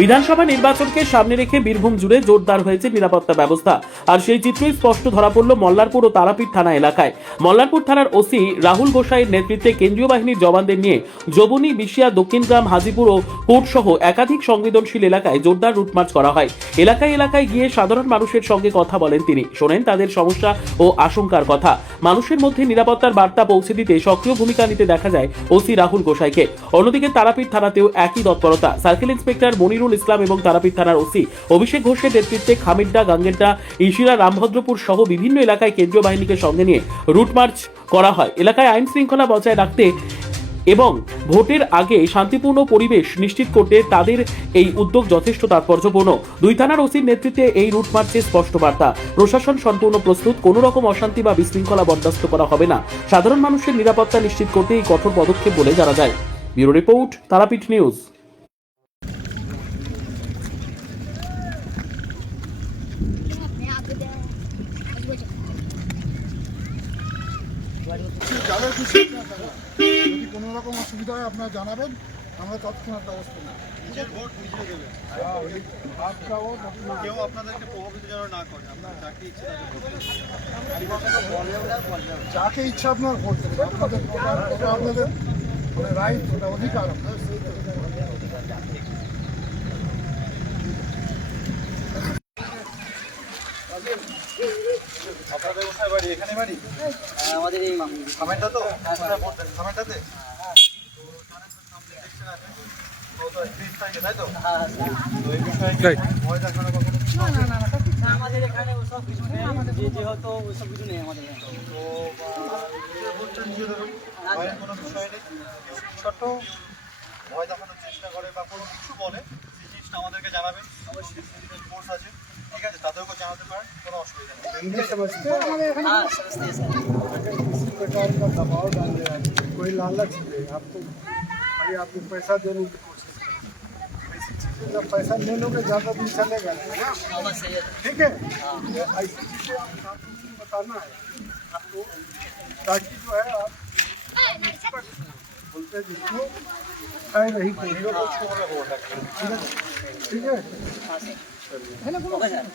বিধানসভা নির্বাচনকে সামনে রেখে বীরভূম জুড়ে জোরদার হয়েছে নিরাপত্তা ব্যবস্থা। আর সেই চিত্রই স্পষ্ট ধরা পড়ল মল্লারপুর ও তারাপীঠ থানা এলাকায়। মল্লারপুর থানার ওসি রাহুল গোসাইয়ের নেতৃত্বে কেন্দ্রীয় বাহিনীর জওয়ানদের নিয়ে জবুনি, বিশিয়া, দক্ষিণগ্রাম, হাজিপুর ও কোট সহ একাধিক সংবেদনশীল এলাকায় জোরদার রুটমার্চ করা হয়। এলাকায় এলাকায় গিয়ে সাধারণ মানুষের সঙ্গে কথা বলেন তিনি, শোনেন তাদের সমস্যা ও আশঙ্কার কথা। মানুষের মধ্যে নিরাপত্তার বার্তা পৌঁছে দিতে সক্রিয় ভূমিকা নিতে দেখা যায় ওসি রাহুল গোসাইকে। অন্যদিকে তারাপীঠ থানাতেও একই তৎপরতা। সার্কেল ইন্সপেক্টর মনিরুল ইসলাম এবং তারাপীঠ থানার ওসি অভিষেক ঘোষের নেতৃত্বে খামিরডা, গাঙ্গেরডা, ইশিরা, রামভদ্রপুর সহ বিভিন্ন এলাকায় কেন্দ্রীয় বাহিনীকে সঙ্গে নিয়ে রুট মার্চ করা হয়। এলাকায় আইন শৃঙ্খলা বজায় রাখতে এবং ভোটের আগে শান্তিপূর্ণ পরিবেশ নিশ্চিত করতে তাদের এই উদ্যোগ যথেষ্ট তাৎপর্যপূর্ণ। দুই থানার ওসির নেতৃত্বে এই রুট মার্চে স্পষ্ট বার্তা, প্রশাসন সম্পূর্ণ প্রস্তুত, কোনো রকম অশান্তি বা বিশৃঙ্খলা বরদাস্ত করা হবে না। সাধারণ মানুষের নিরাপত্তা নিশ্চিত করতে এই কঠোর পদক্ষেপ বলে জানা যায়। Bureau report, Tarapith news. যদি কোনো রকম অসুবিধা হয় আপনারা জানাবেন, আমরা তৎক্ষণাৎ ব্যবস্থা নেব। নিজের ভোট নিজে দেবেন, কেউ আপনাদেরকে প্রভাবিত যেন না করে। আপনার যাকে ইচ্ছে যাকে ইচ্ছা আপনার ভোট দেবেন, আপনাদের ওটা আপনাদের রাইট, ওটা অধিকার। আপনাদের কোথায় বাড়ি? এখানে বাড়ি? আমাদের এই খামেরটা তো? খামেরটাতে? তাই তো? ভয় দেখানো কখনো? আমাদের এখানে ওসব কিছু নেই, যেহেতু ওইসব কিছু নেই আমাদের এখানে। তো নিজের ভোটটা নিজে দেবেন, ভয়ের কোনো বিষয় নেই। ছোট্ট ভয় দেখানোর চেষ্টা করে বা কোনো কিছু বলে, সেই জিনিসটা আমাদেরকে জানাবেন। আমার সিসিটিভি ফোর্স আছে, ঠিক আছে, তাদেরকেও জানাতে পারেন, কোনো অসুবিধা নেই। इंग्लिश समझते हैं हमारे यहाँ हाँ समझते हैं सर। किसी प्रकार का दबाव डाल रहे हैं, कोई लालच दे आपको, भाई आपको पैसा देने की कोशिश करें, ऐसी चीजें जब पैसा ले लोगे ज़्यादा दिन चलेगा नहीं ना, हाँ बस सही है। ठीक है। ऐसी चीजें आप साथों को बताना है आपको, ताकि जो है आप बोलते जिसको है नहीं कोई, ठीक है, ठीक है। Okay sir.